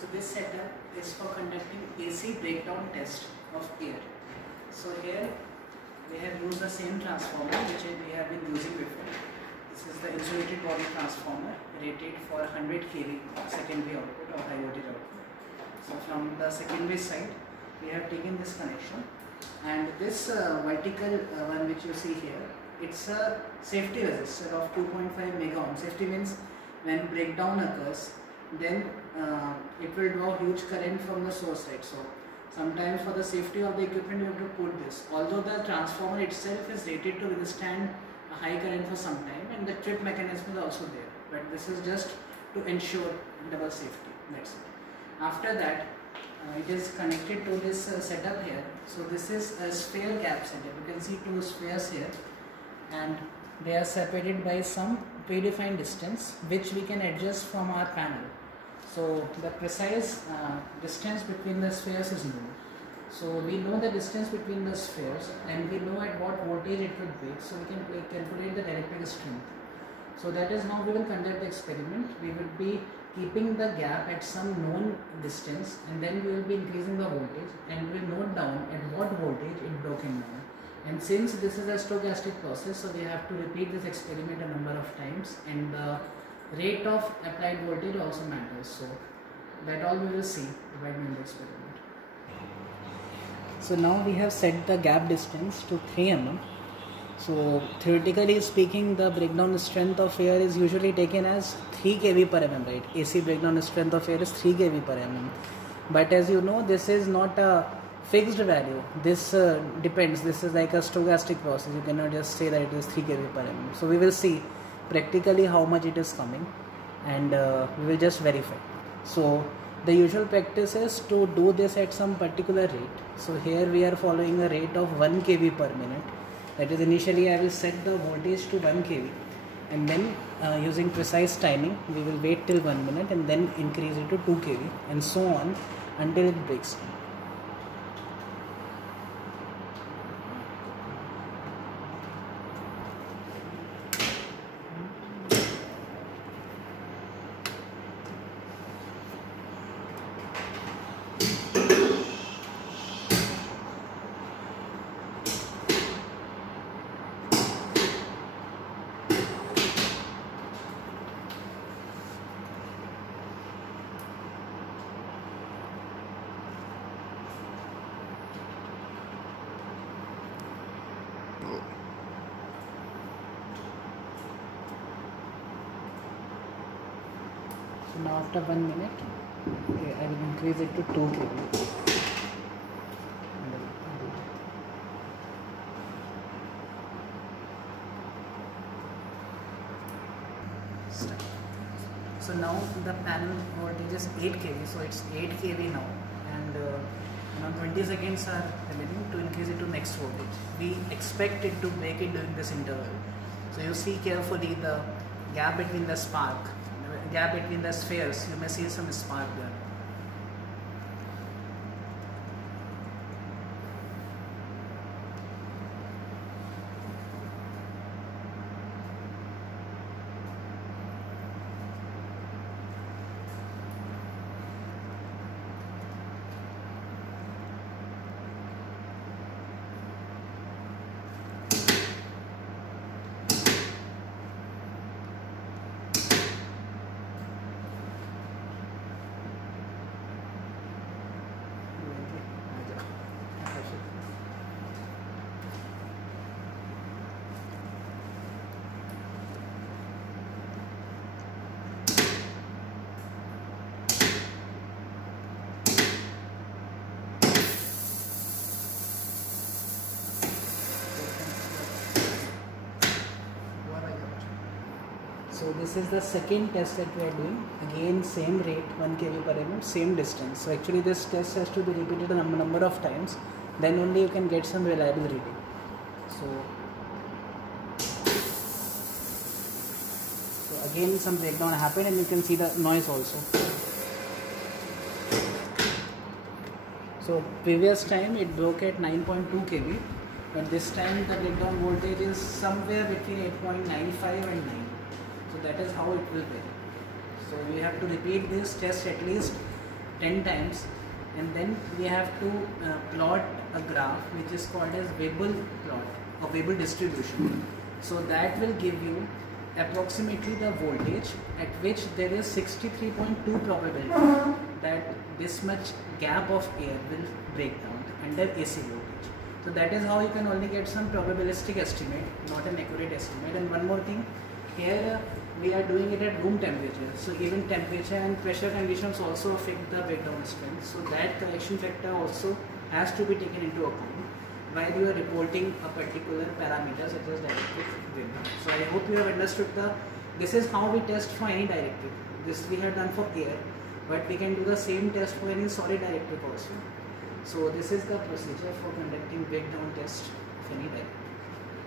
So this setup is for conducting AC breakdown test of air. So here we have used the same transformer which we have been using before. This is the insulated body transformer rated for 100 kV secondary output or high voltage output. So from the secondary side we have taken this connection, and this vertical one which you see here, it's a safety resistor of 2.5 mega ohm. Safety means when breakdown occurs, then it will draw huge current from the source side. So sometimes for the safety of the equipment you have to put this. Although the transformer itself is rated to withstand a high current for some time, and the trip mechanism is also there, but this is just to ensure double safety. That's it. After that it is connected to this setup here. So this is a sphere gap setup. You can see two spheres here, and they are separated by some predefined distance which we can adjust from our panel. So the precise distance between the spheres is known. So we know the distance between the spheres, and we know at what voltage it will break, so we can calculate the dielectric strength. So that is how we will conduct the experiment. We will be keeping the gap at some known distance, and then we will be increasing the voltage, and we will note down at what voltage it broke in down. And since this is a stochastic process, so we have to repeat this experiment a number of times, and the rate of applied voltage also matters. So that all we will see while doing the experiment. So now we have set the gap distance to 3 mm. So theoretically speaking, the breakdown strength of air is usually taken as 3 kV per mm, right? AC breakdown strength of air is 3 kV per mm. But as you know, this is not a fixed value. This depends. This is like a stochastic process. You cannot just say that it is 3 kV per mm. So we will see practically how much it is coming, and we will just verify. So the usual practice is to do this at some particular rate. So here we are following a rate of 1 kV per minute. That is, initially I will set the voltage to 1 kV, and then using precise timing we will wait till 1 minute and then increase it to 2 kV, and so on until it breaks. So now after 1 minute, I will increase it to 2 kV. So now the panel voltage is 8 kV, so it's 8 kV now, and now 20 seconds are remaining to increase it to next voltage. We expect it to break it during this interval. So you see carefully the gap between the gap between the spheres. You may see some spark there. So this is the second test that we are doing. Again, same rate, 1 kV per mm, same distance. So actually this test has to be repeated a number of times. Then only you can get some reliable reading. So again some breakdown happened, and you can see the noise also. So previous time it broke at 9.2 kV, but this time the breakdown voltage is somewhere between 8.95 and 9. So that is how it will vary. So we have to repeat this test at least 10 times, and then we have to plot a graph which is called as Weibull plot or Weibull distribution. So that will give you approximately the voltage at which there is 63.2 probability that this much gap of air will break down under AC voltage. So that is how you can only get some probabilistic estimate, not an accurate estimate. And one more thing, here we are doing it at room temperature, so even temperature and pressure conditions also affect the breakdown strength. So that correction factor also has to be taken into account while you are reporting a particular parameter such as dielectric breakdown. So I hope you have understood this is how we test for any dielectric. This we have done for air, but we can do the same test for any solid dielectric also. So this is the procedure for conducting breakdown test of any dielectric.